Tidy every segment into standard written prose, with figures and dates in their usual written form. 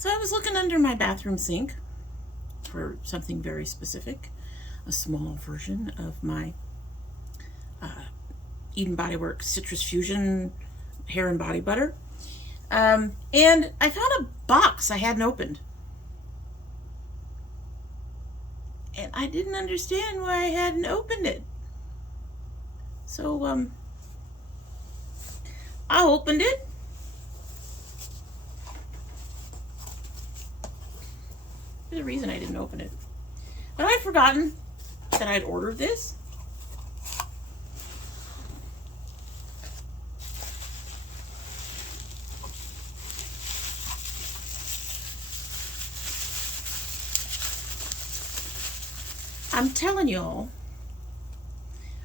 So I was looking under my bathroom sink for something very specific, a small version of my Eden Bodywork Citrus Fusion hair and body butter. And I found a box I hadn't opened. And I didn't understand why I hadn't opened it. So, I opened it. There's a reason I didn't open it. But I'd forgotten that I'd ordered this. I'm telling y'all,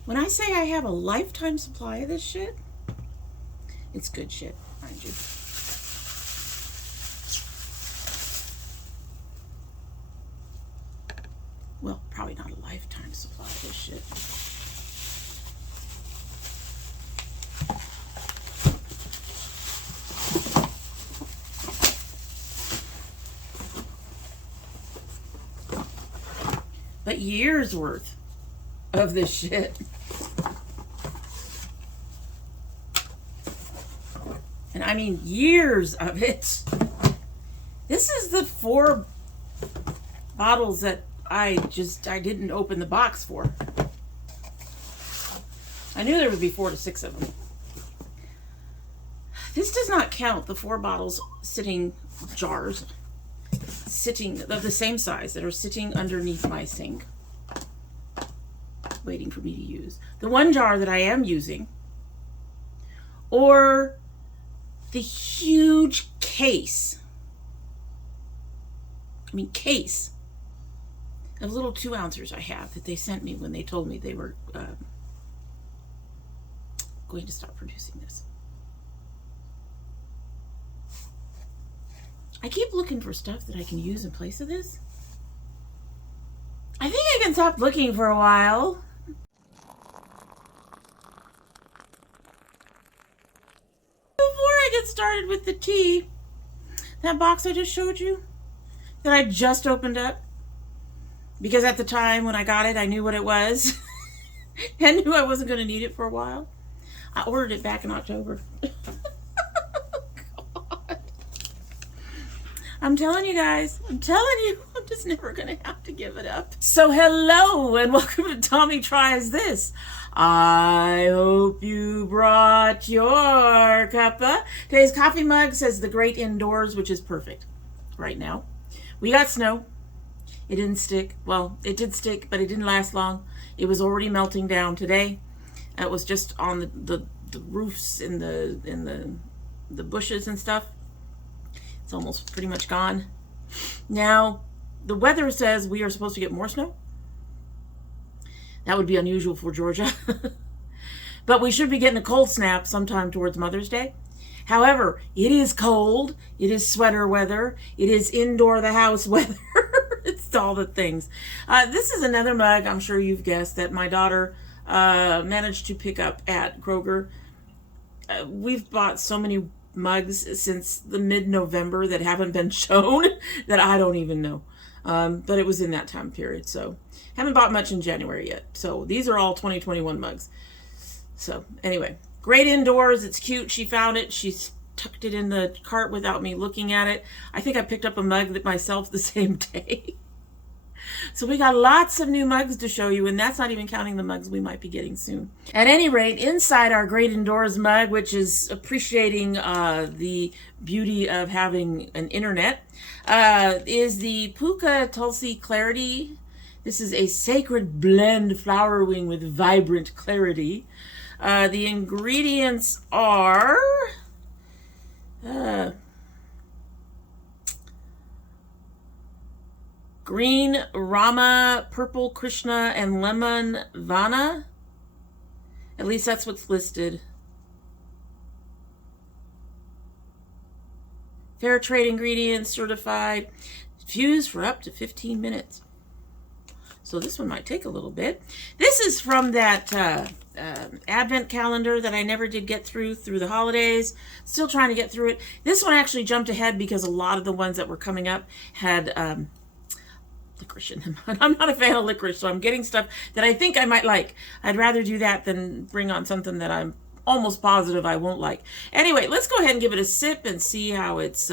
when I say I have a lifetime supply of this shit, it's good shit, mind you. Well, probably not a lifetime supply of this shit. But years worth of this shit. And I mean years of it. This is the 4 bottles that I didn't open the box for. I knew there would be 4 to 6 of them. This does not count the 4 bottles sitting jars. Sitting of the same size that are sitting underneath my sink waiting for me to use. The 1 jar that I am using, or the huge case of little 2-ounces I have that they sent me when they told me they were going to stop producing this. I keep looking for stuff that I can use in place of this. I think I can stop looking for a while. Before I get started with the tea, that box I just showed you, that I just opened up, because at the time when I got it, I knew what it was. and knew I wasn't going to need it for a while. I ordered it back in October. I'm telling you guys, I'm just never going to have to give it up. So hello and welcome to Tommy Tries This. I hope you brought your cuppa. Today's coffee mug says the great indoors, which is perfect right now. We got snow. It didn't stick. Well, it did stick, but it didn't last long. It was already melting down today. It was just on the roofs in the bushes and stuff. It's almost pretty much gone. Now, the weather says we are supposed to get more snow. That would be unusual for Georgia. But we should be getting a cold snap sometime towards Mother's Day. However, it is cold. It is sweater weather. It is indoor the house weather. It's all the things. This is another mug, I'm sure you've guessed, that my daughter managed to pick up at Kroger. We've bought so many mugs since the mid-November that haven't been shown that I don't even know. But it was in that time period, so haven't bought much in January yet. So these are all 2021 mugs. So anyway, great indoors. It's cute. She found it. She tucked it in the cart without me looking at it. I think I picked up a mug myself the same day. So we got lots of new mugs to show you, and that's not even counting the mugs we might be getting soon. At any rate, inside our great indoors mug, which is appreciating the beauty of having an internet, is the Pukka Tulsi Clarity. This is a sacred blend flower wing with vibrant clarity. The ingredients are green Rama, purple Krishna, and lemon Vana. At least that's what's listed. Fair trade ingredients, certified. Fuse for up to 15 minutes. So this one might take a little bit. This is from that advent calendar that I never did get through the holidays. Still trying to get through it. This one actually jumped ahead because a lot of the ones that were coming up had licorice in them. I'm not a fan of licorice, so I'm getting stuff that I think I might like. I'd rather do that than bring on something that I'm almost positive I won't like. Anyway, let's go ahead and give it a sip and see how it's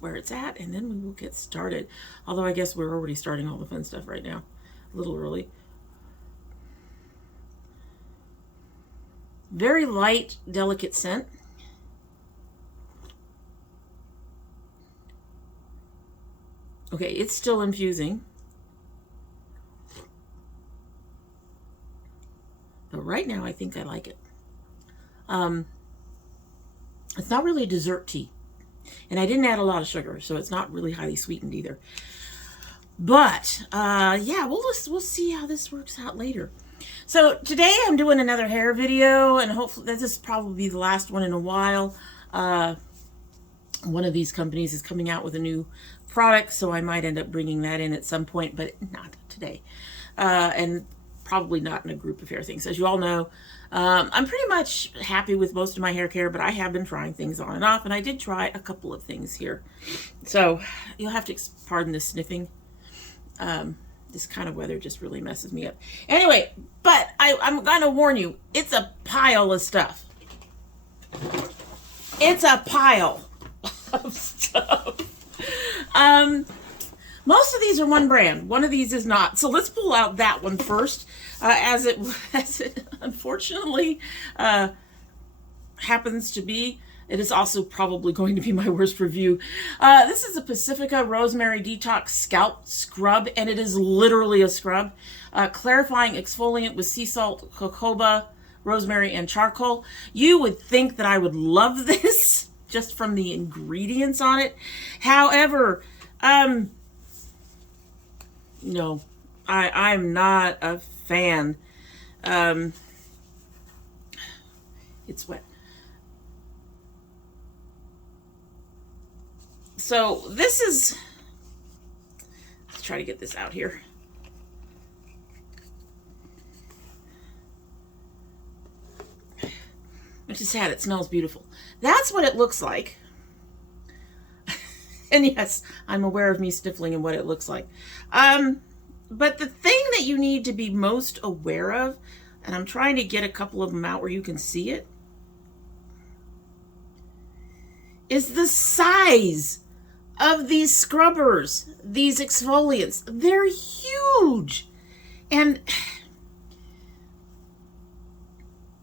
where it's at, and then we will get started. Although I guess we're already starting all the fun stuff right now. A little early. Very light, delicate scent. Okay, it's still infusing. But right now, I think I like it. It's not really a dessert tea. And I didn't add a lot of sugar, so it's not really highly sweetened either. But, yeah, we'll see how this works out later. So today I'm doing another hair video, and hopefully this is probably the last one in a while. One of these companies is coming out with a new product, so I might end up bringing that in at some point, but not today. And probably not in a group of hair things. As you all know, I'm pretty much happy with most of my hair care, but I have been trying things on and off, and I did try a couple of things here. So you'll have to pardon the sniffing. This kind of weather just really messes me up. Anyway, but I'm going to warn you, it's a pile of stuff. It's a pile of stuff. Most of these are one brand. One of these is not. So let's pull out that one first, as it unfortunately happens to be. It is also probably going to be my worst review. This is a Pacifica Rosemary.Detox Scalp Scrub, and it is literally a scrub. Clarifying exfoliant with sea salt, jojoba, rosemary, and charcoal. You would think that I would love this just from the ingredients on it. However, no, I'm not a fan. It's wet. So this is, let's try to get this out here. Which is sad, it smells beautiful. That's what it looks like. And yes, I'm aware of me sniffling and what it looks like. But the thing that you need to be most aware of, and I'm trying to get a couple of them out where you can see it, is the size of these scrubbers, these exfoliants. They're huge. And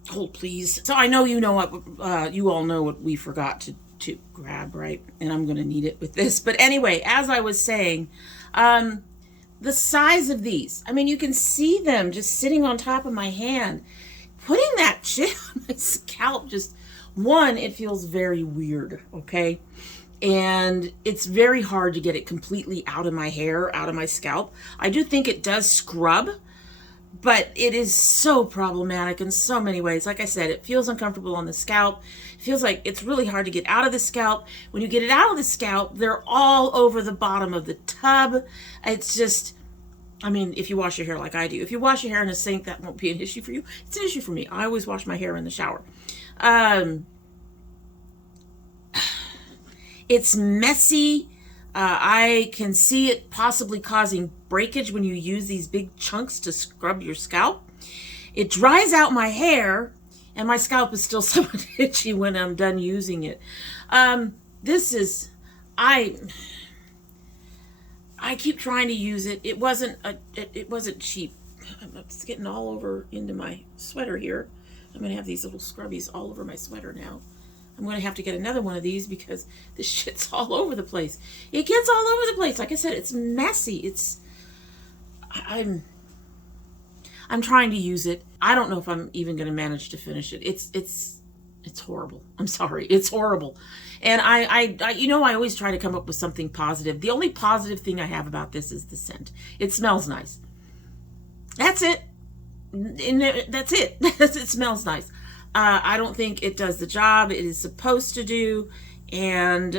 hold please. So I know you know what you all know what we forgot to grab, right? And I'm going to need it with this. But anyway, as I was saying, the size of these, I mean, you can see them just sitting on top of my hand. Putting that shit on my scalp, just one, it feels very weird, okay? And it's very hard to get it completely out of my hair, out of my scalp. I do think it does scrub, but it is so problematic in so many ways. Like I said, it feels uncomfortable on the scalp. It feels like it's really hard to get out of the scalp. When you get it out of the scalp, they're all over the bottom of the tub. It's just, I mean, if you wash your hair like I do. If you wash your hair in a sink, that won't be an issue for you. It's an issue for me. I always wash my hair in the shower. It's messy. I can see it possibly causing breakage when you use these big chunks to scrub your scalp. It dries out my hair, and my scalp is still somewhat itchy when I'm done using it. This is, I keep trying to use it. It wasn't cheap. It's getting all over into my sweater here. I'm going to have these little scrubbies all over my sweater now. I'm going to have to get another one of these because this shit's all over the place. It gets all over the place. Like I said, it's messy. I'm trying to use it. I don't know if I'm even going to manage to finish it. It's horrible. I'm sorry. It's horrible. And I you know, I always try to come up with something positive. The only positive thing I have about this is the scent. It smells nice. That's it. And that's it. It smells nice. I don't think it does the job it is supposed to do, and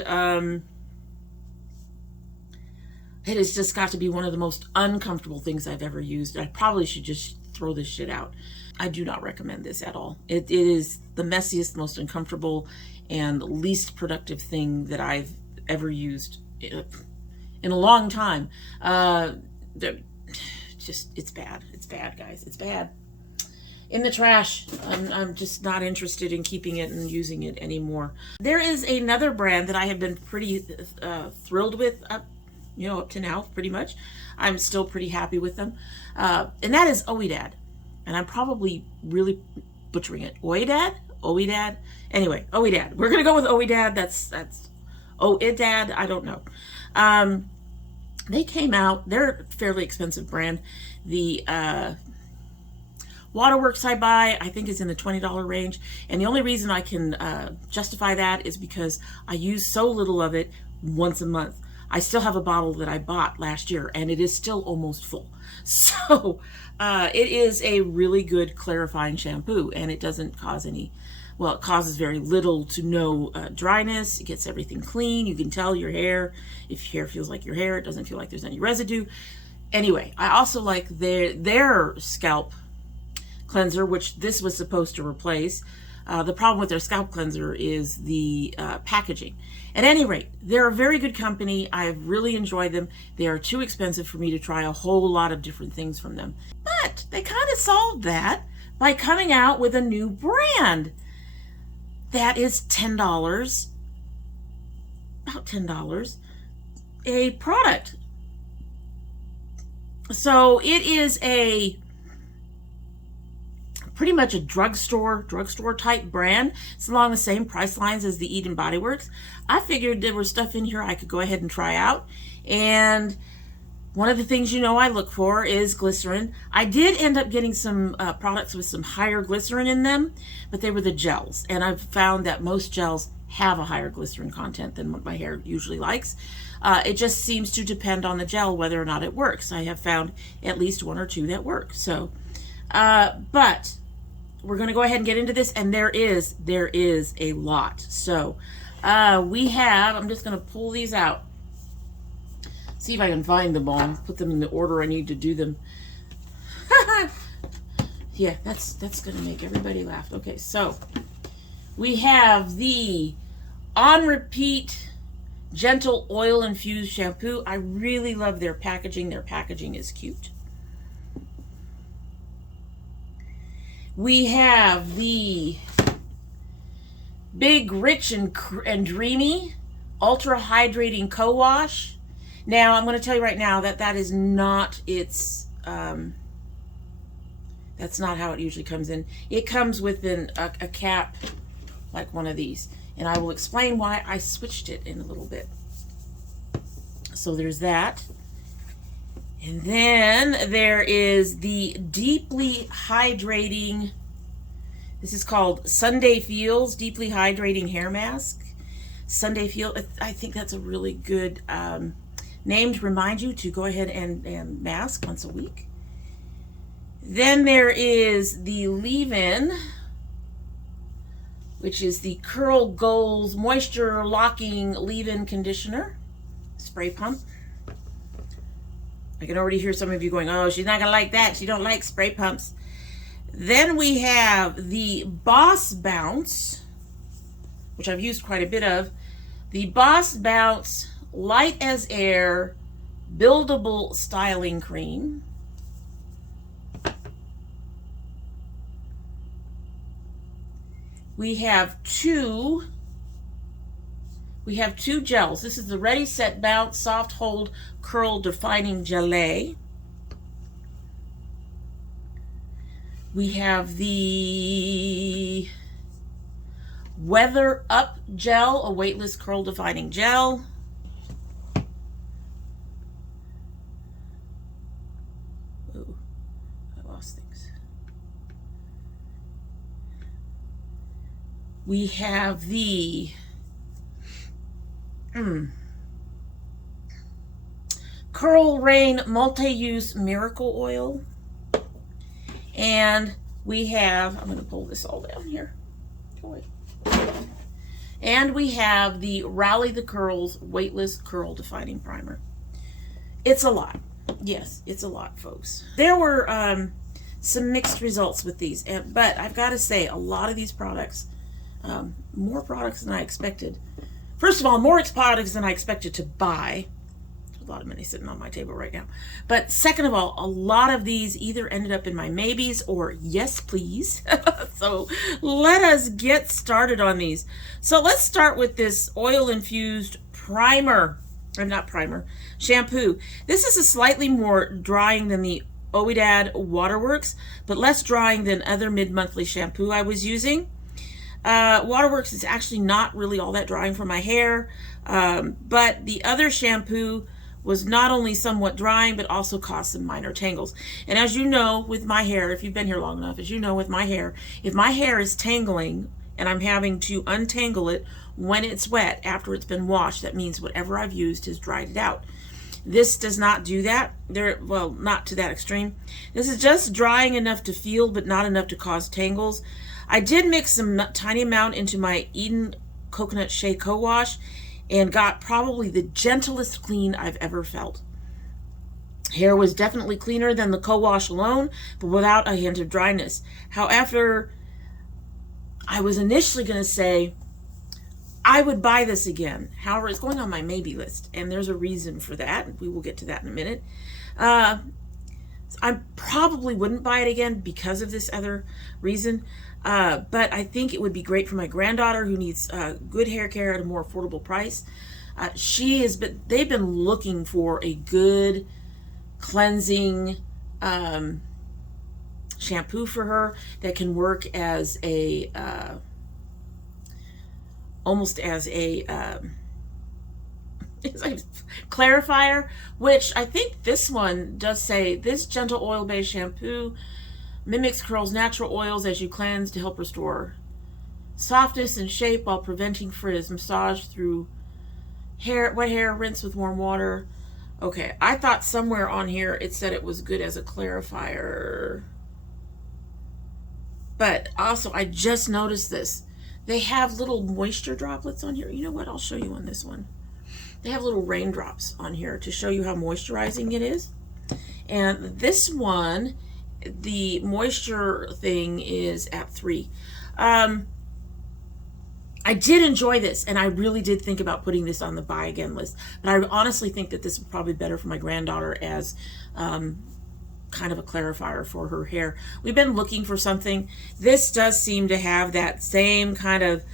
It has just got to be one of the most uncomfortable things I've ever used. I probably should just throw this shit out. I do not recommend this at all. It is the messiest, most uncomfortable, and least productive thing that I've ever used in a long time. It's bad. It's bad, guys. It's bad. In the trash. I'm just not interested in keeping it and using it anymore. There is another brand that I have been pretty thrilled with up to now, pretty much. I'm still pretty happy with them. And that is Ouidad. And I'm probably really butchering it. Ouidad? Anyway, Ouidad. We're going to go with Ouidad. That's Ouidad. I don't know. They came out. They're a fairly expensive brand. The Waterworks I buy, I think, is in the $20 range. And the only reason I can justify that is because I use so little of it once a month. I still have a bottle that I bought last year, and it is still almost full. So it is a really good clarifying shampoo, and it doesn't cause any, well, it causes very little to no dryness. It gets everything clean. You can tell your hair, if your hair feels like your hair, it doesn't feel like there's any residue. Anyway, I also like their Scalp Cleanser, which this was supposed to replace. The problem with their Scalp Cleanser is the packaging. At any rate, they're a very good company. I've really enjoyed them. They are too expensive for me to try a whole lot of different things from them. But they kind of solved that by coming out with a new brand that is $10, about $10, a product. So it is pretty much a drugstore type brand. It's along the same price lines as the Eden Bodyworks. I figured there was stuff in here I could go ahead and try out. And one of the things I look for is glycerin. I did end up getting some products with some higher glycerin in them, but they were the gels. And I've found that most gels have a higher glycerin content than what my hair usually likes. It just seems to depend on the gel whether or not it works. I have found at least one or two that work. So, but we're going to go ahead and get into this, and there is a lot. So we have, I'm just going to pull these out, see if I can find them all, put them in the order I need to do them. Yeah, that's going to make everybody laugh. Okay, so we have the On Repeat Gentle Oil Infused Shampoo. I really love their packaging. Their packaging is cute. We have the Big, Rich, and Dreamy Ultra Hydrating CoWash. Now, I'm going to tell you right now that is not its, that's not how it usually comes in. It comes within a cap like one of these. And I will explain why I switched it in a little bit. So there's that. And then there is the Deeply Hydrating, this is called Sunday Feels Deeply Hydrating Hair Mask. Sunday Feel, I think that's a really good name to remind you to go ahead and mask once a week. Then there is the Leave-In, which is the Curl Goals Moisture Locking Leave-In Conditioner Spray Pump. I can already hear some of you going, oh, she's not gonna like that. She don't like spray pumps. Then we have the Boss Bounce, which I've used quite a bit of. The Boss Bounce Light as Air Buildable Styling Cream. We have two gels. This is the Ready, Set, Bounce Soft Hold Curl Defining Gelee. We have the Weather Up Gel, a weightless curl defining gel. Ooh, I lost things. We have the Curl Rain Multi-Use Miracle Oil. And we have, I'm going to pull this all down here. And we have the Rally the Curls Weightless Curl Defining Primer. It's a lot. Yes, it's a lot, folks. There were some mixed results with these, but I've got to say, a lot of these products, more products than I expected. First of all, more products than I expected to buy. There's a lot of money sitting on my table right now. But second of all, a lot of these either ended up in my maybes or yes, please. So let us get started on these. So let's start with this oil-infused primer. Not primer, shampoo. This is a slightly more drying than the Ouidad Waterworks, but less drying than other mid-monthly shampoo I was using. Waterworks is actually not really all that drying for my hair, but the other shampoo was not only somewhat drying, but also caused some minor tangles. And as you know, with my hair, if you've been here long enough, as you know with my hair, if my hair is tangling and I'm having to untangle it when it's wet after it's been washed, that means whatever I've used has dried it out. This does not do that. Well, not to that extreme. This is just drying enough to feel, but not enough to cause tangles. I did mix some tiny amount into my Eden Coconut Shea CoWash and got probably the gentlest clean I've ever felt. Hair was definitely cleaner than the CoWash alone, but without a hint of dryness. However, I was initially going to say I would buy this again. However, it's going on my maybe list, and there's a reason for that. We will get to that in a minute. I probably wouldn't buy it again because of this other reason, but I think it would be great for my granddaughter who needs good hair care at a more affordable price. They've been looking for a good cleansing shampoo for her that can work as a almost as a clarifier, which I think this one does say, this gentle oil-based shampoo mimics curls natural oils as you cleanse to help restore softness and shape while preventing frizz. Massage through wet hair, rinse with warm water. Okay, I thought somewhere on here it said it was good as a clarifier. But also, I just noticed this. They have little moisture droplets on here. You know what? I'll show you on this one. They have little raindrops on here to show you how moisturizing it is. And this one, the moisture thing is at 3. I did enjoy this, and I really did think about putting this on the buy again list. But I honestly think that this would probably be better for my granddaughter as kind of a clarifier for her hair. We've been looking for something. This does seem to have that same kind of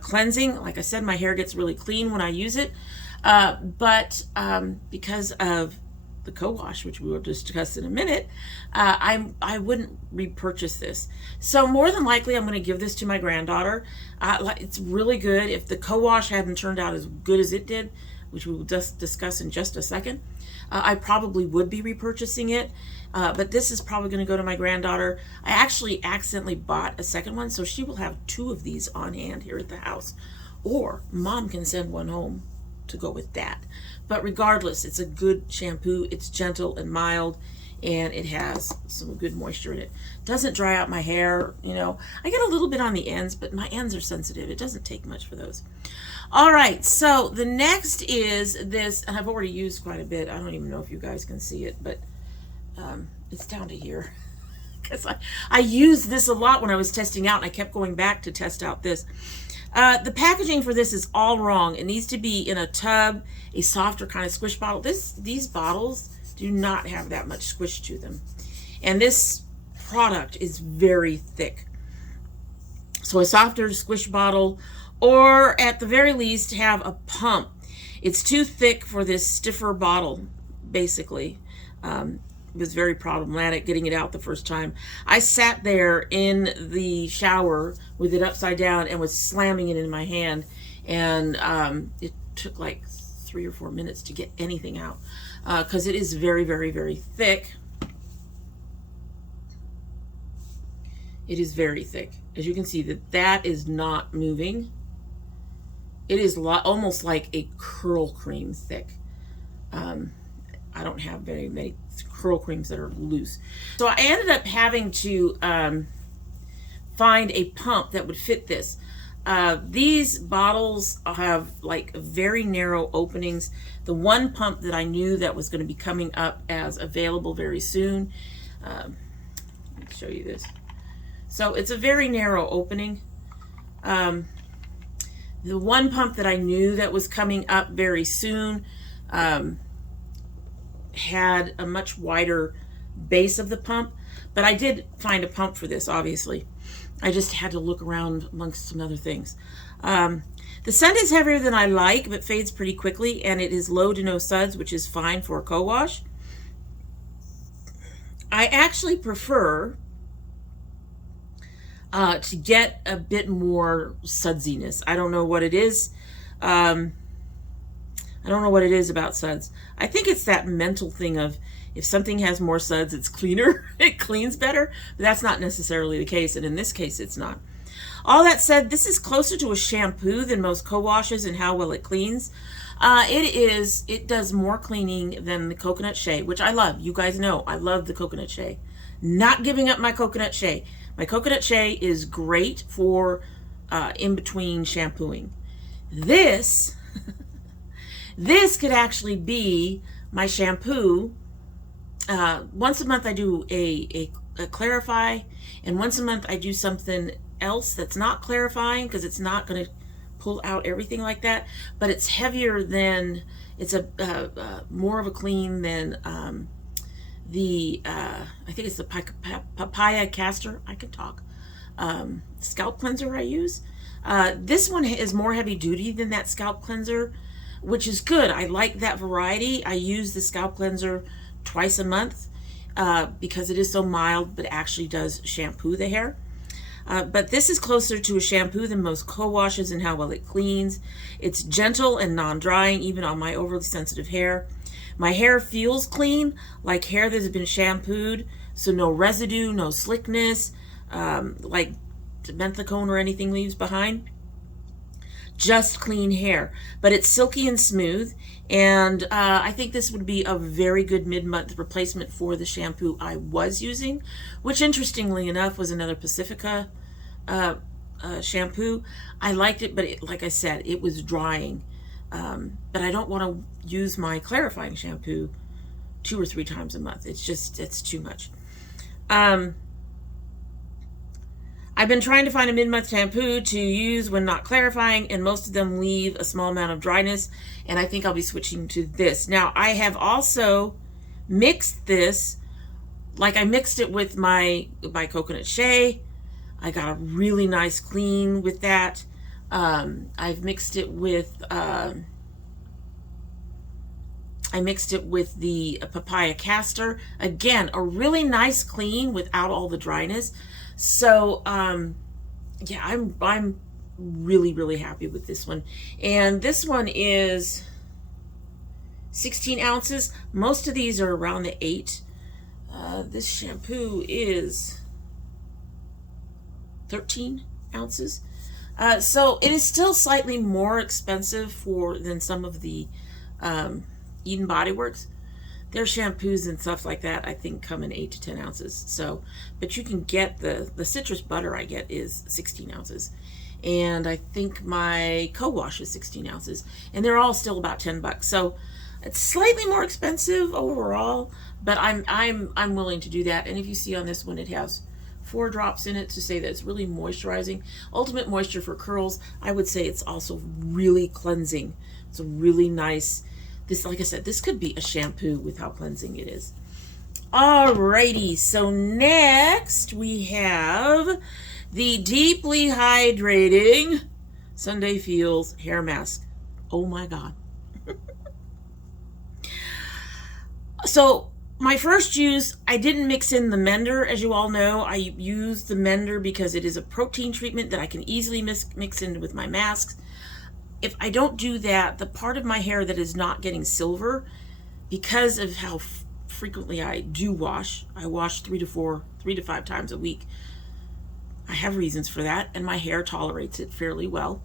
cleansing. Like I said, my hair gets really clean when I use it. But because of the CoWash, which we will discuss in a minute, I wouldn't repurchase this. So more than likely, I'm going to give this to my granddaughter. It's really good. If the CoWash hadn't turned out as good as it did, which we will just discuss in just a second, I probably would be repurchasing it. But this is probably going to go to my granddaughter. I actually accidentally bought a second one, so she will have 2 of these on hand here at the house. Or Mom can send one home to go with that. But regardless, it's a good shampoo. It's gentle and mild, and it has some good moisture in it. Doesn't dry out my hair, you know. I get a little bit on the ends, but my ends are sensitive. It doesn't take much for those. All right, so the next is this, and I've already used quite a bit. I don't even know if you guys can see it, but it's down to here. Because I used this a lot when I was testing out, and I kept going back to test out this. The packaging for this is all wrong. It needs to be in a tub, a softer kind of squish bottle. These bottles do not have that much squish to them. And this product is very thick. So a softer squish bottle, or at the very least have a pump. It's too thick for this stiffer bottle, basically. It was very problematic getting it out the first time. I sat there in the shower with it upside down and was slamming it in my hand, and it took like 3 or 4 minutes to get anything out because it is very, very, very thick. It is very thick. As you can see, that is not moving. It is almost like a curl cream thick. I don't have very many curl creams that are loose. So I ended up having to find a pump that would fit this. These bottles have like very narrow openings. The one pump that I knew that was going to be coming up as available very soon. Let me show you this. So it's a very narrow opening. The one pump that I knew that was coming up very soon had a much wider base of the pump, but I did find a pump for this, obviously. I just had to look around amongst some other things. The scent is heavier than I like, but fades pretty quickly, and it is low to no suds, which is fine for a co-wash. I actually prefer to get a bit more sudsiness. I don't know what it is. I don't know what it is about suds. I think it's that mental thing of if something has more suds, it's cleaner. It cleans better. But that's not necessarily the case, and in this case, it's not. All that said, this is closer to a shampoo than most co-washes in how well it cleans. It does more cleaning than the coconut shea, which I love. You guys know I love the coconut shea. Not giving up my coconut shea. My coconut shea is great for in between shampooing. This could actually be my shampoo. Once a month I do a clarify, and once a month I do something else that's not clarifying, because it's not going to pull out everything like that, but it's heavier than, it's a more of a clean than I think it's the papaya castor. I can talk. Scalp cleanser I use. This one is more heavy duty than that scalp cleanser, which is good. I like that variety. I use the scalp cleanser twice a month because it is so mild, but actually does shampoo the hair. But this is closer to a shampoo than most co-washes in how well it cleans. It's gentle and non-drying, even on my overly sensitive hair. My hair feels clean, like hair that has been shampooed, so no residue, no slickness, like menthicone or anything leaves behind. Just clean hair, but it's silky and smooth, and I think this would be a very good mid-month replacement for the shampoo I was using, which interestingly enough was another Pacifica shampoo. I liked it, but like I said, it was drying. But I don't want to use my clarifying shampoo 2 or 3 times a month. It's too much. I've been trying to find a mid-month shampoo to use when not clarifying, and most of them leave a small amount of dryness, and I think I'll be switching to this. Now, I have also mixed this, like I mixed it with my coconut shea. I got a really nice clean with that. I've mixed it with I mixed it with the papaya castor. Again, a really nice clean without all the dryness. So yeah, I'm really happy with this one. And this one is 16 ounces. Most of these are around the 8. This shampoo is 13 ounces. So it is still slightly more expensive than some of the Eden Bodyworks. Their shampoos and stuff like that, I think, come in 8 to 10 ounces. So, but you can get the citrus butter I get is 16 ounces. And I think my co-wash is 16 ounces. And they're all still about $10. So it's slightly more expensive overall, but I'm willing to do that. And if you see on this one, it has 4 drops in it to say that it's really moisturizing. Ultimate moisture for curls. I would say it's also really cleansing. It's a really nice, this, like I said, this could be a shampoo with how cleansing it is. Alrighty, so next we have the Deeply Hydrating Sunday Feels Hair Mask. Oh my God. So my first use, I didn't mix in the mender. As you all know, I use the mender because it is a protein treatment that I can easily mix in with my masks. If I don't do that, the part of my hair that is not getting silver, because of how frequently I do wash, I wash 3 to 5 times a week. I have reasons for that, and my hair tolerates it fairly well.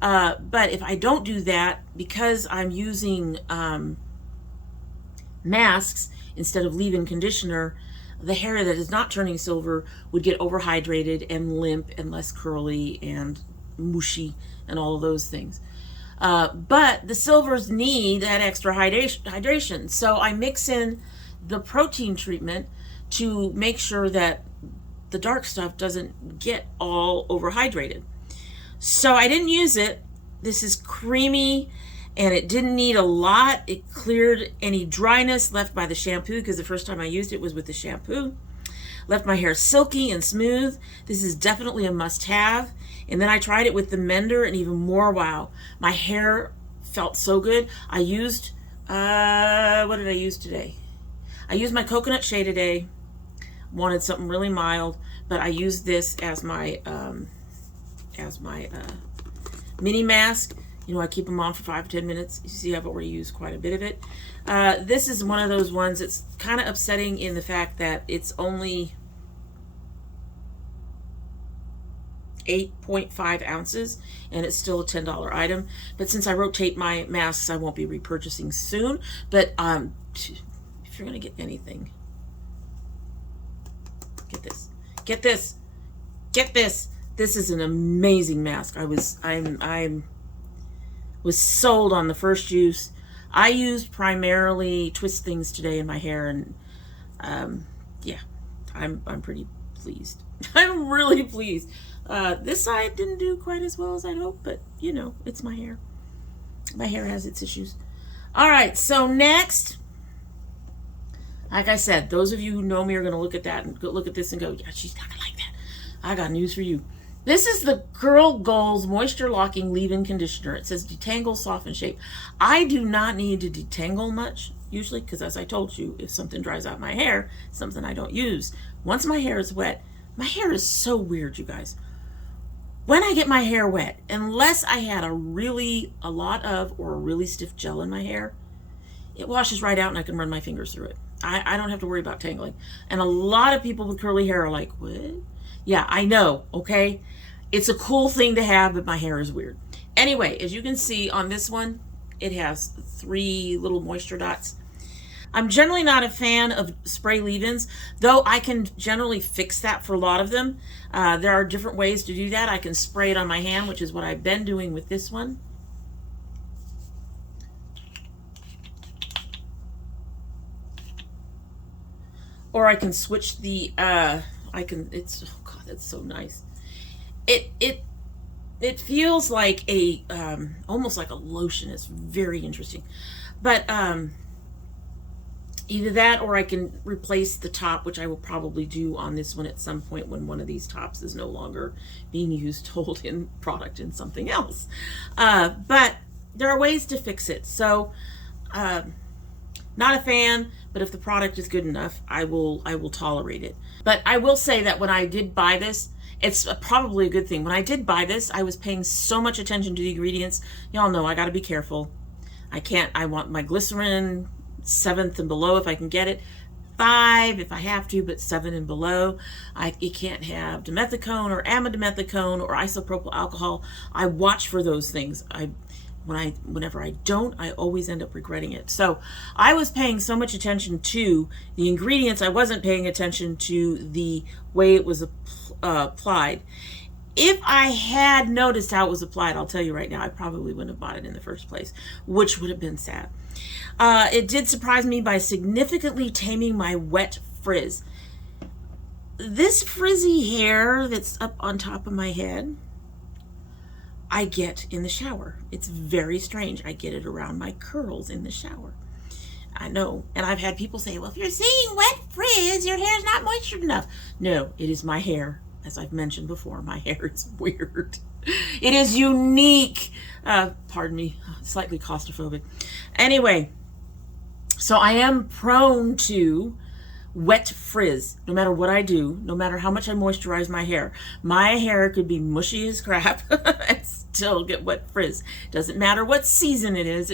But if I don't do that, because I'm using masks instead of leave-in conditioner, the hair that is not turning silver would get overhydrated and limp and less curly and mushy and all of those things. But the silvers need that extra hydration. So I mix in the protein treatment to make sure that the dark stuff doesn't get all overhydrated. So I didn't use it. This is creamy and it didn't need a lot. It cleared any dryness left by the shampoo, because the first time I used it was with the shampoo. Left my hair silky and smooth. This is definitely a must-have. And then I tried it with the mender, and even more wow. My hair felt so good. I used, what did I use today? I used my coconut shea today. Wanted something really mild, but I used this as my mini mask. You know, I keep them on for 5 to 10 minutes. You see, I've already used quite a bit of it. This is one of those ones that's kind of upsetting in the fact that it's only 8.5 ounces and it's still a $10 item. But since I rotate my masks, I won't be repurchasing soon. But if you're gonna get anything, get this. Get this. Get this. This is an amazing mask. I was sold on the first use. I used primarily Twist Things today in my hair, and yeah, I'm pretty pleased. I'm really pleased. This side didn't do quite as well as I'd hoped, but you know, it's my hair. My hair has its issues. All right, so next, like I said, those of you who know me are going to look at that and look at this and go, yeah, she's not going to like that. I got news for you. This is the Girl Goals Moisture Locking Leave-In Conditioner. It says detangle, soften, shape. I do not need to detangle much, usually, because as I told you, if something dries out my hair, it's something I don't use. Once my hair is wet, my hair is so weird, you guys. When I get my hair wet, unless I had a lot of or a really stiff gel in my hair, it washes right out and I can run my fingers through it. I don't have to worry about tangling. And a lot of people with curly hair are like, what? Yeah, I know, okay? It's a cool thing to have, but my hair is weird. Anyway, as you can see on this one, it has 3 little moisture dots. I'm generally not a fan of spray leave-ins, though I can generally fix that for a lot of them. There are different ways to do that. I can spray it on my hand, which is what I've been doing with this one. Or I can switch the, it's, oh God, that's so nice. It feels like a, almost like a lotion. It's very interesting. But, either that or I can replace the top, which I will probably do on this one at some point when one of these tops is no longer being used to hold in product in something else. But there are ways to fix it. So, not a fan, but if the product is good enough, I will tolerate it. But I will say that when I did buy this, it's probably a good thing. When I did buy this, I was paying so much attention to the ingredients. Y'all know I got to be careful. I want my glycerin 7th and below if I can get it. 5 if I have to, but 7 and below. It can't have dimethicone or amidimethicone or isopropyl alcohol. I watch for those things. Whenever I don't, I always end up regretting it. So I was paying so much attention to the ingredients, I wasn't paying attention to the way it was applied. If I had noticed how it was applied, I'll tell you right now, I probably wouldn't have bought it in the first place, which would have been sad. It did surprise me by significantly taming my wet frizz. This frizzy hair that's up on top of my head, I get in the shower. It's very strange. I get it around my curls in the shower. I know. And I've had people say, well, if you're seeing wet frizz, your hair's not moistured enough. No, it is my hair. As I've mentioned before, my hair is weird. It is unique. Pardon me, slightly claustrophobic. Anyway, so I am prone to wet frizz. No matter what I do, no matter how much I moisturize my hair could be mushy as crap and still get wet frizz. Doesn't matter what season it is.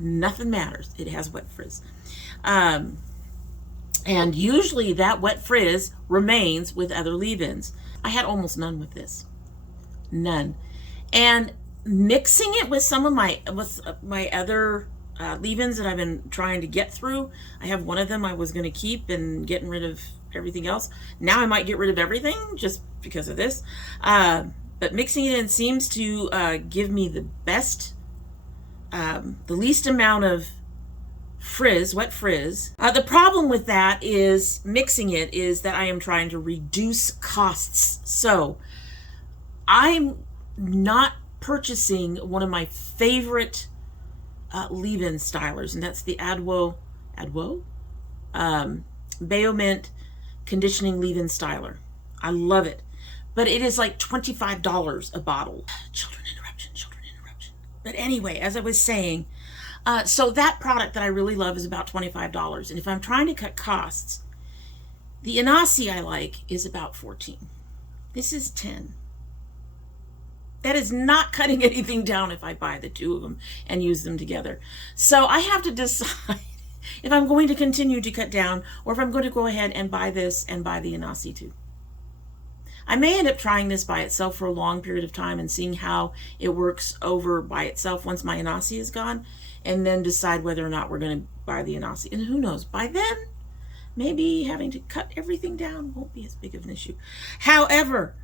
Nothing matters. It has wet frizz. And usually that wet frizz remains with other leave-ins. I had almost none with this. None. And mixing it with some of my other leave-ins that I've been trying to get through. I have one of them I was going to keep and getting rid of everything else. Now I might get rid of everything just because of this. But mixing it in seems to give me the best, the least amount of frizz, wet frizz. The problem with that is mixing it is that I am trying to reduce costs. So I'm not purchasing one of my favorite leave-in stylers, and that's the Baomint Conditioning Leave-In Styler. I love it, but it is like $25 a bottle. Children interruption. But anyway, as I was saying, so that product that I really love is about $25, and if I'm trying to cut costs, the Anasi I like is about $14. This is $10. That is not cutting anything down if I buy the two of them and use them together. So I have to decide if I'm going to continue to cut down or if I'm going to go ahead and buy this and buy the Anasi too. I may end up trying this by itself for a long period of time and seeing how it works over by itself once my Anasi is gone, and then decide whether or not we're going to buy the Anasi. And who knows, by then, maybe having to cut everything down won't be as big of an issue. However,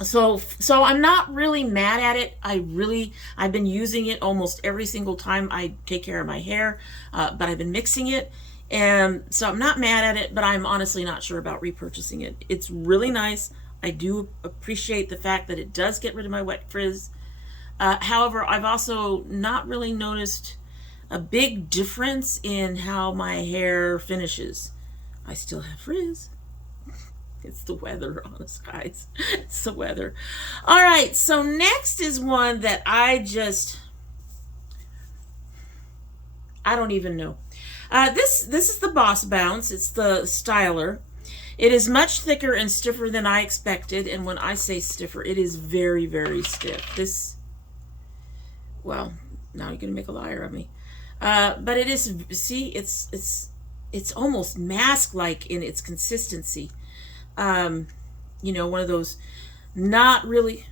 so I'm not really mad at it. I've been using it almost every single time I take care of my hair, but I've been mixing it. And so I'm not mad at it, but I'm honestly not sure about repurchasing it. It's really nice. I do appreciate the fact that it does get rid of my wet frizz. However, I've also not really noticed a big difference in how my hair finishes. I still have frizz. It's the weather, honest guys. It's the weather. All right, so next is one that I don't even know. This is the Boss Bounce. It's the styler. It is much thicker and stiffer than I expected, and when I say stiffer, it is very, very stiff. Well, now you're gonna make a liar of me. But it is. See, it's almost mask-like in its consistency. You know, one of those not really.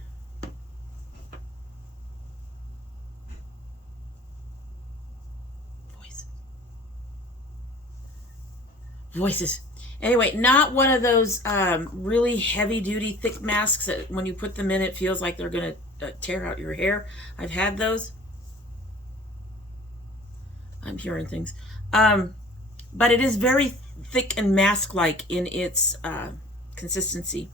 Voices. Anyway, not one of those really heavy-duty, thick masks that when you put them in, it feels like they're going to tear out your hair. I've had those. I'm hearing things. But it is very thick and mask-like in its consistency.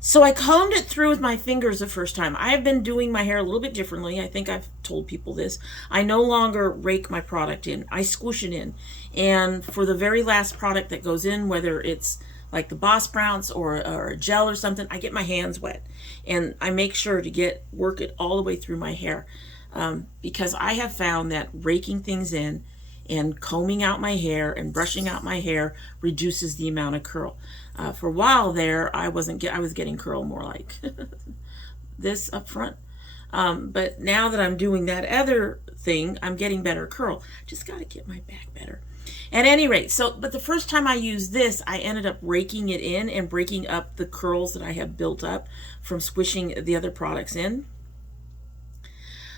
So I combed it through with my fingers the first time. I have been doing my hair a little bit differently. I think I've told people this. I no longer rake my product in. I squish it in. And for the very last product that goes in, whether it's like the Boss Bounce or a gel or something, I get my hands wet. And I make sure to work it all the way through my hair. Because I have found that raking things in and combing out my hair and brushing out my hair reduces the amount of curl. For a while there, I was getting curl more like this up front. But now that I'm doing that other thing, I'm getting better curl. Just got to get my back better. At any rate, but the first time I used this, I ended up raking it in and breaking up the curls that I have built up from squishing the other products in.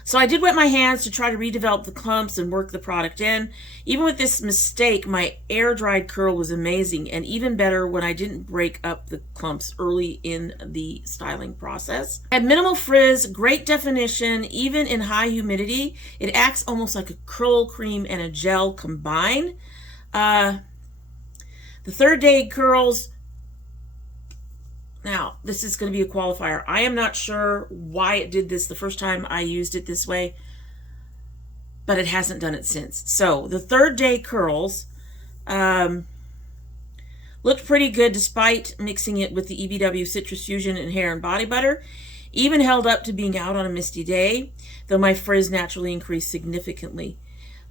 So I did wet my hands to try to redevelop the clumps and work the product in. Even with this mistake, my air-dried curl was amazing, and even better when I didn't break up the clumps early in the styling process. Had minimal frizz, great definition, even in high humidity. It acts almost like a curl cream and a gel combined. The third day curls. Now, this is going to be a qualifier. I am not sure why it did this the first time I used it this way, but it hasn't done it since. So the third day curls looked pretty good despite mixing it with the EBW Citrus Fusion and Hair and Body Butter. Even held up to being out on a misty day, though my frizz naturally increased significantly.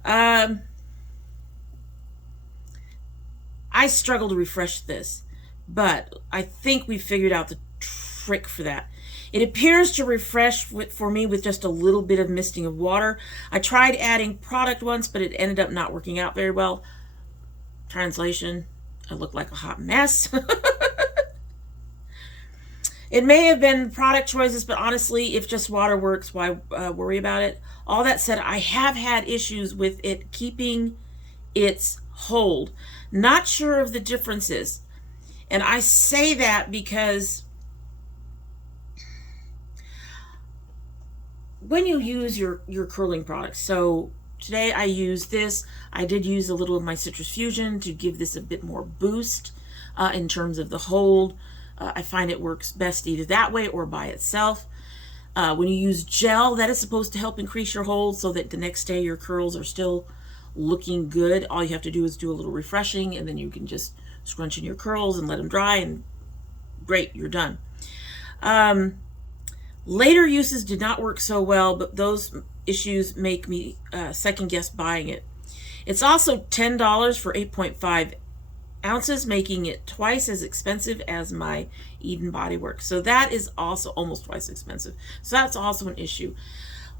I struggle to refresh this, but I think we figured out the trick for that. It appears to refresh for me with just a little bit of misting of water. I tried adding product once, but it ended up not working out very well. Translation, I look like a hot mess. It may have been product choices, but honestly, if just water works, why worry about it? All that said, I have had issues with it keeping its hold. Not sure of the differences. And I say that because when you use your curling products. So today I used this. I did use a little of my Citrus Fusion to give this a bit more boost in terms of the hold. I find it works best either that way or by itself. When you use gel, that is supposed to help increase your hold so that the next day your curls are still looking good. All you have to do is do a little refreshing, and then you can just scrunch in your curls and let them dry, and great, you're done. Later uses did not work so well, but those issues make me second guess buying it. It's also $10 for 8.5 ounces, making it twice as expensive as my Eden Bodywork. So that is also almost twice expensive. So that's also an issue.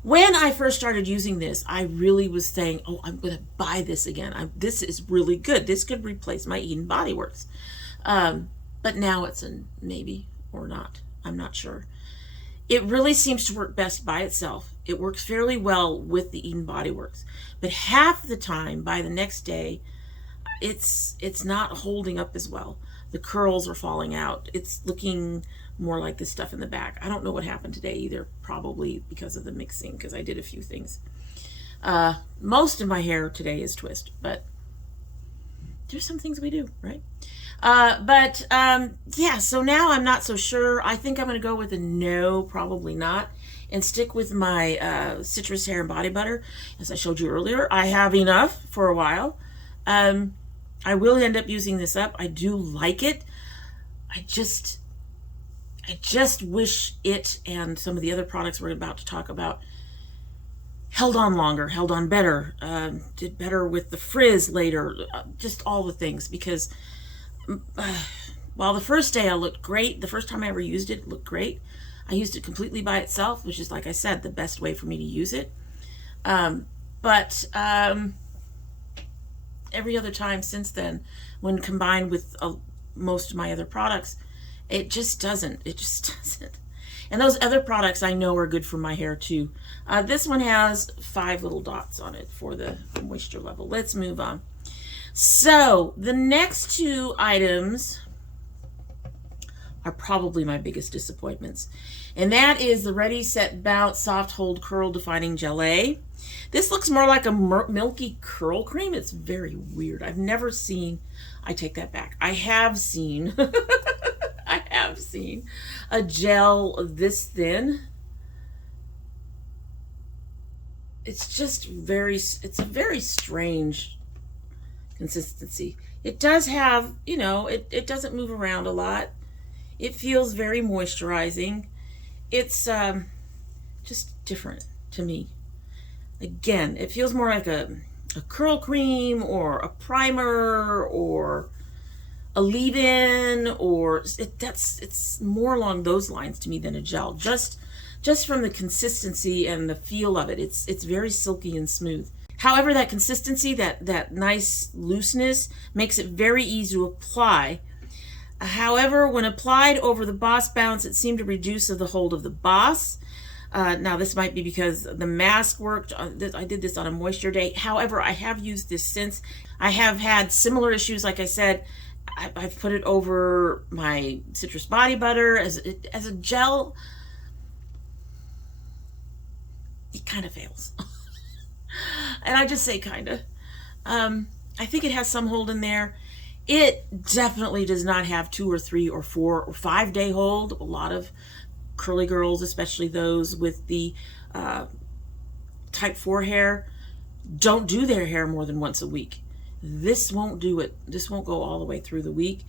When I first started using this, I really was saying, oh, I'm going to buy this again. This is really good. This could replace my Eden Bodyworks. But now it's a maybe or not. I'm not sure. It really seems to work best by itself. It works fairly well with the Eden Bodyworks. But half the time, by the next day, it's not holding up as well. The curls are falling out. It's looking more like this stuff in the back. I don't know what happened today either, probably because of the mixing, because I did a few things. Most of my hair today is twist, but there's some things we do, right? Yeah, so now I'm not so sure. I think I'm going to go with a no, probably not, and stick with my citrus hair and body butter. As I showed you earlier, I have enough for a while. I will end up using this up. I do like it. I just wish it and some of the other products we're about to talk about held on longer, held on better, did better with the frizz later, just all the things. Because while the first day I looked great, the first time I ever used it, it looked great. I used it completely by itself, which is, like I said, the best way for me to use it. Every other time since then, when combined with most of my other products, it just doesn't. And those other products I know are good for my hair too. This one has 5 little dots on it for the moisture level. Let's move on. So the next 2 items are probably my biggest disappointments. And that is the Ready, Set, Bounce Soft Hold Curl Defining Gelee. This looks more like a milky curl cream. It's very weird. I've never seen, I take that back. I have seen, I have seen a gel this thin. It's just it's a very strange consistency. It does have, it doesn't move around a lot. It feels very moisturizing. It's just different to me. Again, it feels more like a curl cream or a primer or a leave-in, or it's more along those lines to me than a gel. Just from the consistency and the feel of it, it's very silky and smooth. However, that consistency, that nice looseness, makes it very easy to apply. However, when applied over the Boss Bounce, it seemed to reduce the hold of the Boss. Now, this might be because the mask worked. I did this on a moisture day. However, I have used this since. I have had similar issues. Like I said, I've put it over my citrus body butter as a gel. It kind of fails. And I just say kind of. I think it has some hold in there. It definitely does not have 2 or 3 or 4 or 5 day hold. A lot of curly girls, especially those with the type 4 hair, don't do their hair more than once a week. This won't do it. This won't go all the way through the week.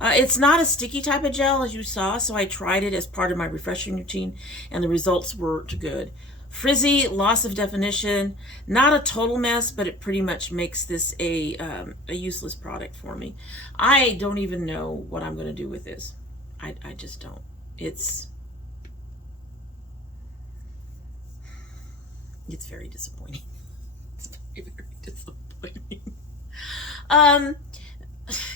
It's not a sticky type of gel, as you saw, so I tried it as part of my refreshing routine, and the results were good. Frizzy, loss of definition, not a total mess, but it pretty much makes this a useless product for me. I don't even know what I'm going to do with this. I just don't. It's very disappointing. It's very, very disappointing.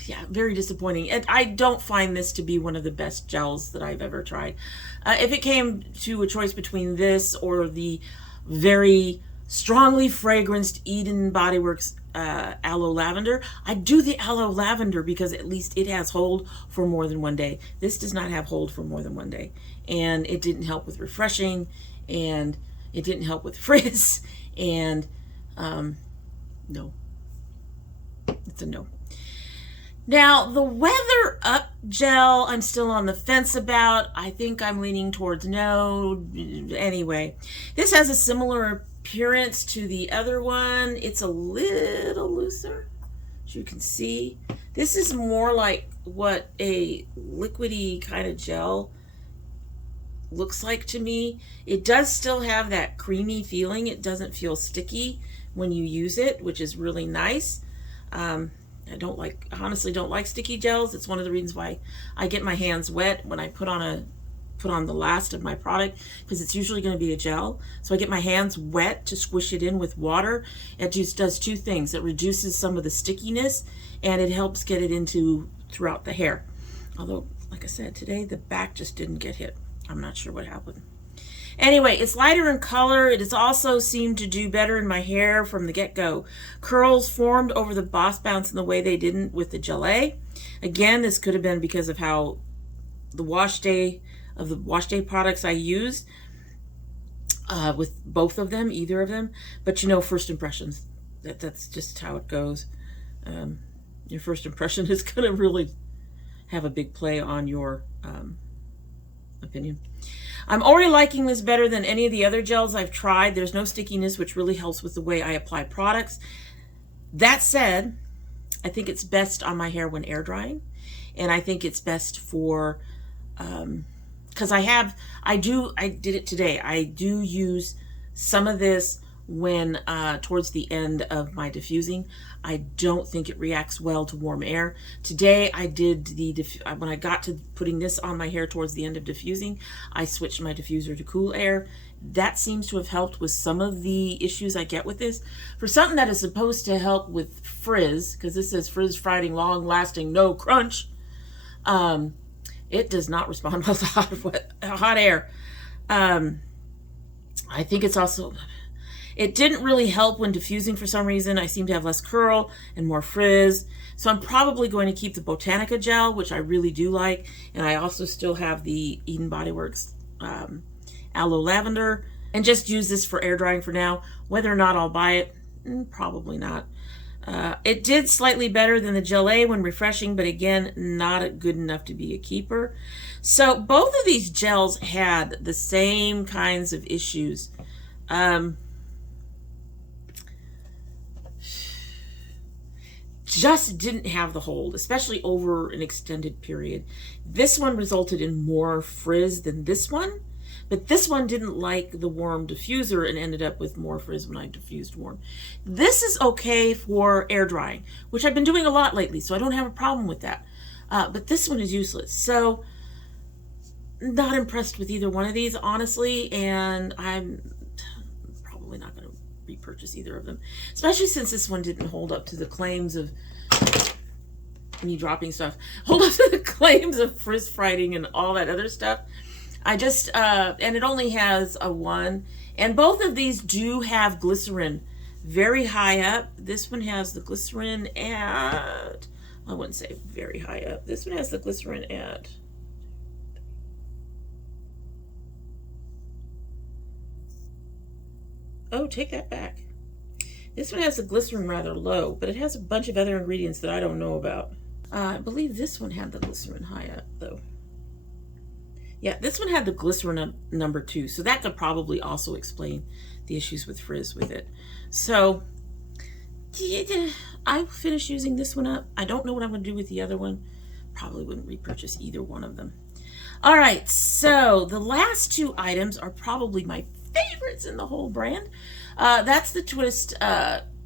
Yeah, very disappointing. And I don't find this to be one of the best gels that I've ever tried. If it came to a choice between this or the very strongly fragranced Eden Bodyworks Aloe Lavender, I'd do the Aloe Lavender because at least it has hold for more than one day. This does not have hold for more than one day. And it didn't help with refreshing. And It didn't help with frizz, and no. It's a no. Now, the Weather Up gel, I'm still on the fence about. I think I'm leaning towards no. Anyway, this has a similar appearance to the other one. It's a little looser, as you can see. This is more like what a liquidy kind of gel looks like to me. It does still have that creamy feeling. It doesn't feel sticky when you use it, which is really nice. I honestly don't like sticky gels. It's one of the reasons why I get my hands wet when I put on the last of my product, because it's usually going to be a gel. So I get my hands wet to squish it in with water. It just does two things. It reduces some of the stickiness, and it helps get it into throughout the hair. Although, like I said, today the back just didn't get hit. I'm not sure what happened. Anyway, it's lighter in color. It has also seemed to do better in my hair from the get-go. Curls formed over the boss bounce in the way they didn't with the Gelee. Again, this could have been because of how the wash day products I used with both of them, either of them. But you know, first impressions, that's just how it goes. Your first impression is going to really have a big play on your opinion. I'm already liking this better than any of the other gels I've tried. There's no stickiness, which really helps with the way I apply products. That said, I think it's best on my hair when air drying, and I think it's best for because I did it today. I do use some of this when towards the end of my diffusing. I don't think it reacts well to warm air. Today I did when I got to putting this on my hair towards the end of diffusing, I switched my diffuser to cool air. That seems to have helped with some of the issues I get with this. For something that is supposed to help with frizz, because this says frizz fighting, long lasting, no crunch, it does not respond well to hot air. I think it's also, it didn't really help when diffusing for some reason. I seem to have less curl and more frizz. So I'm probably going to keep the Botanica gel, which I really do like. And I also still have the Eden Bodyworks Aloe Lavender, and just use this for air drying for now. Whether or not I'll buy it, probably not. It did slightly better than the Gelee when refreshing, but again, not good enough to be a keeper. So both of these gels had the same kinds of issues. Just didn't have the hold, especially over an extended period. This one resulted in more frizz than this one, but this one didn't like the warm diffuser and ended up with more frizz when I diffused warm. This is okay for air drying, which I've been doing a lot lately, so I don't have a problem with that. But this one is useless. So not impressed with either one of these, honestly, and I'm probably not going to repurchase either of them, especially since this one didn't hold up to the claims of me dropping stuff, hold up to the claims of frizz fighting and all that other stuff. I just and it only has a 1, and both of these do have glycerin very high up. This one has the glycerin at, I wouldn't say very high up, this one has the glycerin at, oh, take that back. This one has the glycerin rather low, but it has a bunch of other ingredients that I don't know about. I believe this one had the glycerin high up, though. Yeah, this one had the glycerin number 2, so that could probably also explain the issues with frizz with it. So, I finished using this one up. I don't know what I'm going to do with the other one. Probably wouldn't repurchase either one of them. All right, so the last 2 items are probably my favorites in the whole brand. That's the Twist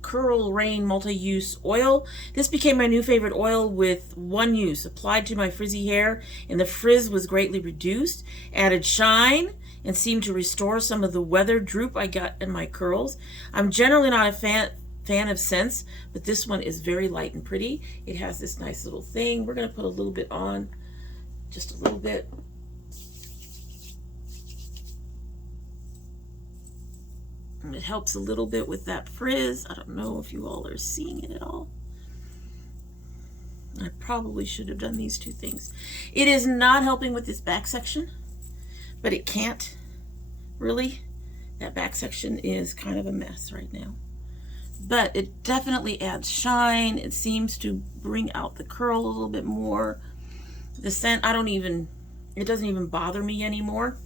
Curl Rain Multi-Use Oil. This became my new favorite oil with 1 use. Applied to my frizzy hair, and the frizz was greatly reduced. Added shine, and seemed to restore some of the weather droop I got in my curls. I'm generally not a fan of scents, but this one is very light and pretty. It has this nice little thing. We're going to put a little bit on, just a little bit. It helps a little bit with that frizz. I don't know if you all are seeing it at all. I probably should have done these 2 things. It is not helping with this back section, but it can't really, That back section is kind of a mess right now. But it definitely adds shine. It seems to bring out the curl a little bit more. The scent, it doesn't even bother me anymore.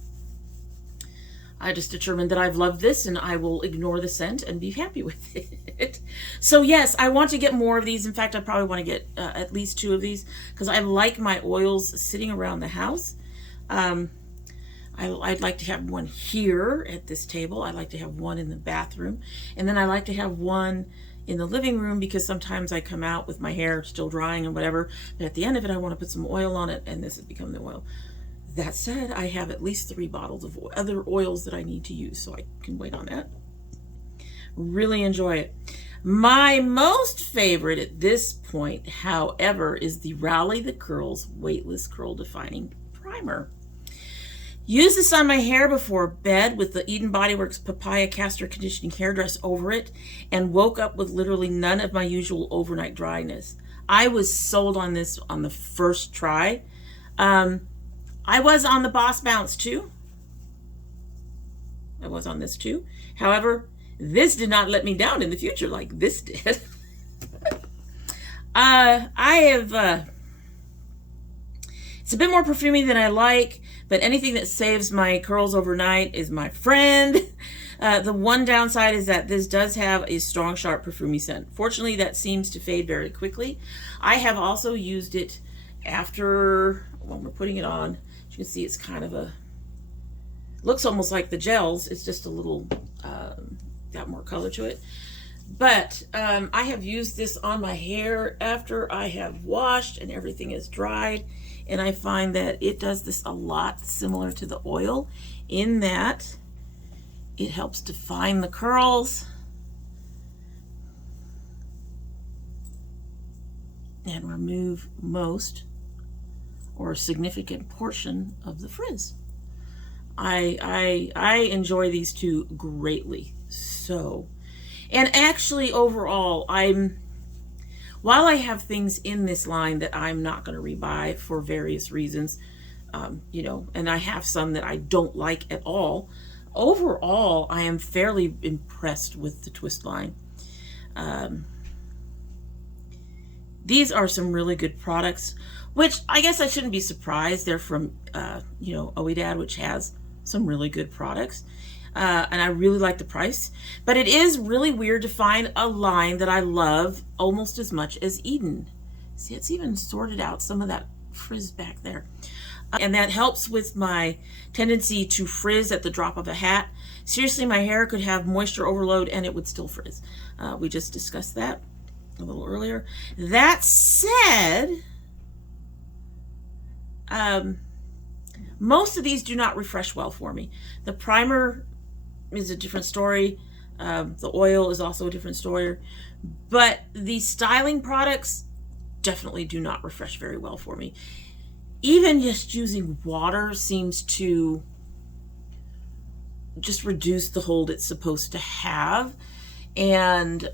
I just determined that I've loved this and I will ignore the scent and be happy with it. So yes, I want to get more of these. In fact, I probably want to get at least 2 of these because I like my oils sitting around the house. I'd like to have one here at this table. I'd like to have one in the bathroom. And then I like to have one in the living room because sometimes I come out with my hair still drying and whatever. But at the end of it, I want to put some oil on it, and this has become the oil. That said, I have at least 3 bottles of other oils that I need to use, so I can wait on that. Really enjoy it. My most favorite at this point, however, is the Rally the Curls Weightless Curl Defining Primer. Use this on my hair before bed with the Eden Bodyworks Papaya Castor Conditioning Hairdress over it, and woke up with literally none of my usual overnight dryness. I was sold on this on the first try. I was on the Boss Bounce too. I was on this too. However, this did not let me down in the future like this did. It's a bit more perfumey than I like, but anything that saves my curls overnight is my friend. The one downside is that this does have a strong, sharp, perfumey scent. Fortunately, that seems to fade very quickly. I have also used it after, when we're putting it on. As you can see, it's kind of looks almost like the gels. It's just a little, got more color to it. But I have used this on my hair after I have washed and everything is dried. And I find that it does this a lot similar to the oil in that it helps define the curls and remove most or a significant portion of the frizz. I enjoy these 2 greatly. So, and actually overall, while I have things in this line that I'm not going to rebuy for various reasons, you know, and I have some that I don't like at all, overall, I am fairly impressed with the Twist line. These are some really good products, which I guess I shouldn't be surprised. They're from, you know, OEDAD, which has some really good products. And I really like the price, but it is really weird to find a line that I love almost as much as Eden. See, it's even sorted out some of that frizz back there. And that helps with my tendency to frizz at the drop of a hat. Seriously, my hair could have moisture overload and it would still frizz. We just discussed that a little earlier. That said, most of these do not refresh well for me. The primer is a different story. The oil is also a different story. But the styling products definitely do not refresh very well for me. Even just using water seems to just reduce the hold it's supposed to have. And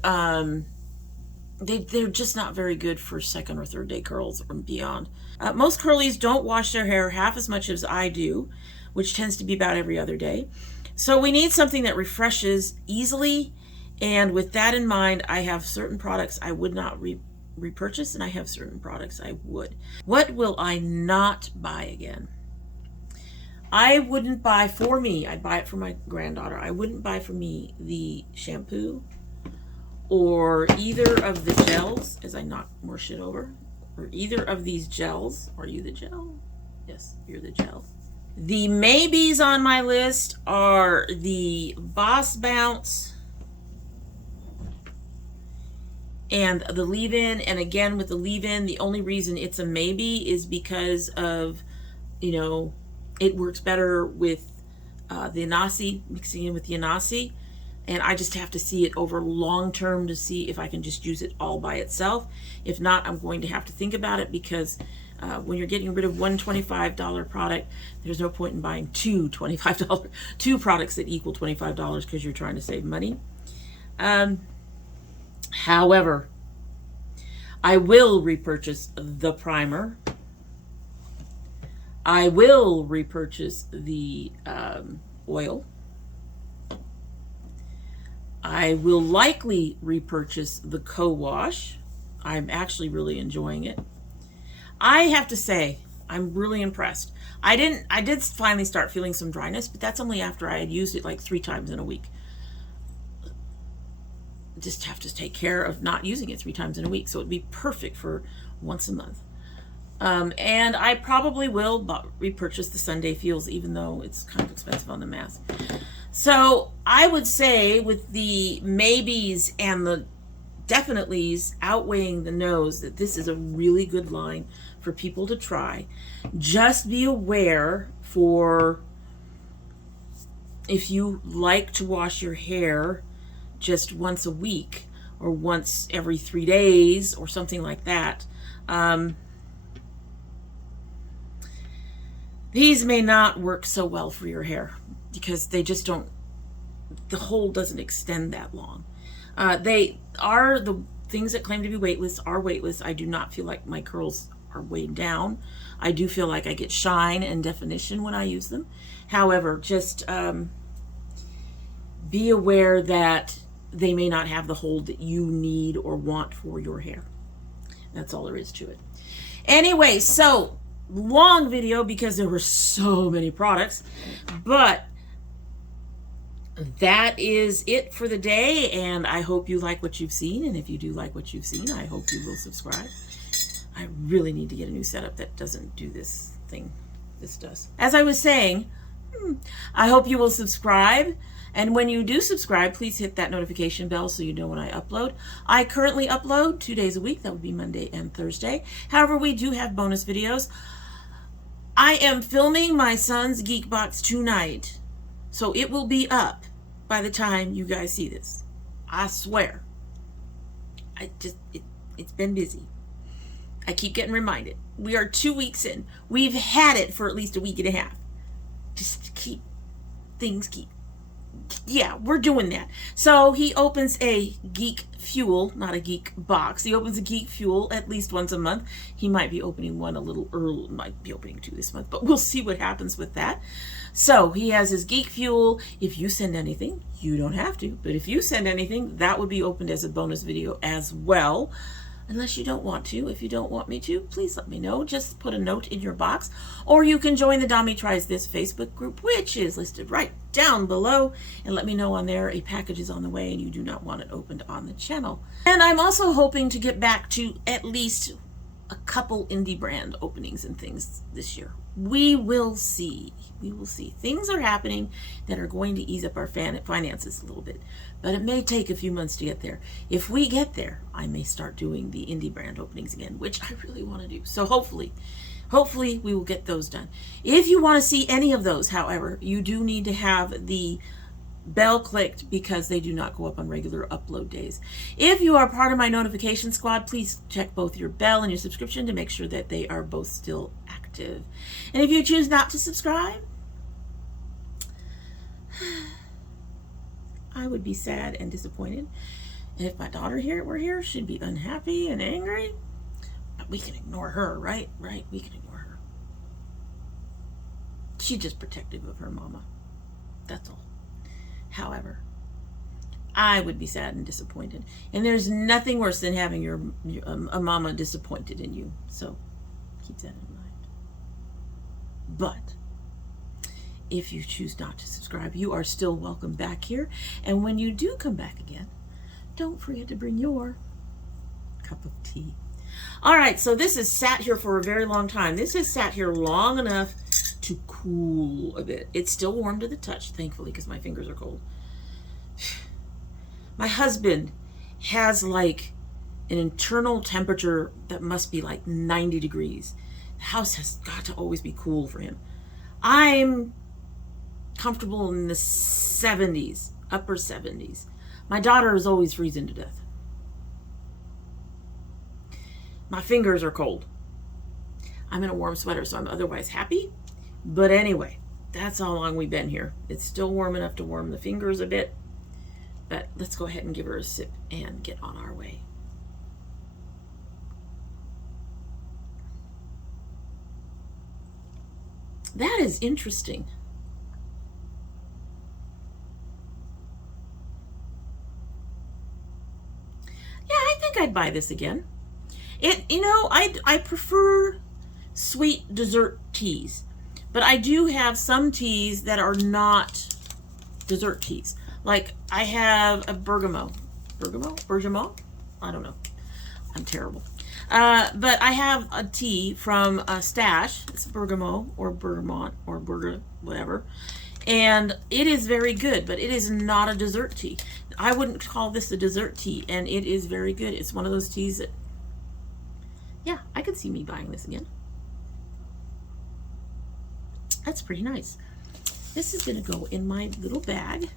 they're just not very good for 2nd or 3rd day curls or beyond. Most curlies don't wash their hair half as much as I do, which tends to be about every other day. So we need something that refreshes easily, and with that in mind, I have certain products I would not repurchase, and I have certain products I would. What will I not buy again? I wouldn't buy for me. I'd buy it for my granddaughter. I wouldn't buy for me the shampoo or either of the gels, as I knock more shit over, or either of these gels. Are you the gel? Yes, you're the gel. The maybes on my list are the Boss Bounce and the leave-in. And again, with the leave-in, the only reason it's a maybe is because of, you know, it works better with the Anasi, mixing in with the Anasi. And I just have to see it over long term to see if I can just use it all by itself. If not, I'm going to have to think about it, because when you're getting rid of one $25 product, there's no point in buying two products that equal $25 because you're trying to save money. However, I will repurchase the primer. I will repurchase the oil. I will likely repurchase the CoWash. I'm actually really enjoying it. I have to say, I'm really impressed. I did finally start feeling some dryness, but that's only after I had used it like 3 times in a week. Just have to take care of not using it 3 times in a week, so it'd be perfect for once a month. And I probably will repurchase the Sunday Feels, even though it's kind of expensive on the mask. So I would say, with the maybes and the definitelys outweighing the no's, that this is a really good line for people to try. Just be aware, for if you like to wash your hair just once a week or once every 3 days or something like that, these may not work so well for your hair, because they just don't, the hold doesn't extend that long. They are, the things that claim to be weightless are weightless. I do not feel like my curls are weighed down. I do feel like I get shine and definition when I use them. However, just be aware that they may not have the hold that you need or want for your hair. That's all there is to it. Anyway, so long video because there were so many products, but that is it for the day, and I hope you like what you've seen. And if you do like what you've seen, I hope you will subscribe. I really need to get a new setup that doesn't do this thing this does. As I was saying, I hope you will subscribe. And when you do subscribe, please hit that notification bell so you know when I upload. I currently upload 2 days a week. That would be Monday and Thursday. However, we do have bonus videos. I am filming my son's Geek Box tonight, so it will be up by the time you guys see this. I swear. It's been busy. I keep getting reminded. We are 2 weeks in. We've had it for at least a week and a half. Just keep things yeah, we're doing that. So he opens a Geek Fuel, not a Geek Box. He opens a Geek Fuel at least once a month. He might be opening one a little early, might be opening 2 this month, but we'll see what happens with that. So he has his Geek Fuel. If you send anything, you don't have to, but if you send anything, that would be opened as a bonus video as well. Unless you don't want to. If you don't want me to, please let me know. Just put a note in your box. Or you can join the Domi Tries This Facebook group, which is listed right down below. And let me know on there a package is on the way and you do not want it opened on the channel. And I'm also hoping to get back to at least a couple indie brand openings and things this year. We will see. We will see. Things are happening that are going to ease up our finances a little bit, but it may take a few months to get there. If we get there, I may start doing the indie brand openings again, which I really want to do. So hopefully we will get those done. If you want to see any of those, however, you do need to have the bell clicked, because they do not go up on regular upload days. If you are part of my notification squad, please check both your bell and your subscription to make sure that they are both still active. And if you choose not to subscribe, I would be sad and disappointed. And if my daughter were here, she'd be unhappy and angry. But we can ignore her, right? Right? We can ignore her. She's just protective of her mama. That's all. However, I would be sad and disappointed. And there's nothing worse than having a mama disappointed in you. So keep that in mind. But if you choose not to subscribe, you are still welcome back here. And when you do come back again, don't forget to bring your cup of tea. All right, so this has sat here for a very long time. This has sat here long enough to cool a bit. It's still warm to the touch, thankfully, because my fingers are cold. My husband has like an internal temperature that must be like 90 degrees. The house has got to always be cool for him. I'm comfortable in the 70s, upper 70s. My daughter is always freezing to death. My fingers are cold. I'm in a warm sweater, so I'm otherwise happy. But anyway, that's how long we've been here. It's still warm enough to warm the fingers a bit. But let's go ahead and give her a sip and get on our way. That is interesting. I'd buy this again. I prefer sweet dessert teas, but I do have some teas that are not dessert teas. Like I have a bergamot. I don't know. I'm terrible. But I have a tea from Stash. It's bergamot or bergamot or whatever. And it is very good, but it is not a dessert tea. I wouldn't call this a dessert tea, and it is very good. It's one of those teas that, yeah, I could see me buying this again. That's pretty nice. This is going to go in my little bag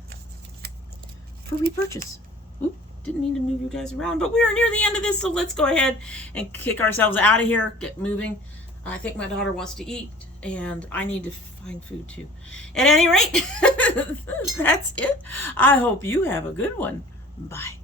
for repurchase. Oop, didn't mean to move you guys around, but we're near the end of this, so let's go ahead and kick ourselves out of here, get moving. I think my daughter wants to eat, and I need to find food too. At any rate, that's it. I hope you have a good one. Bye.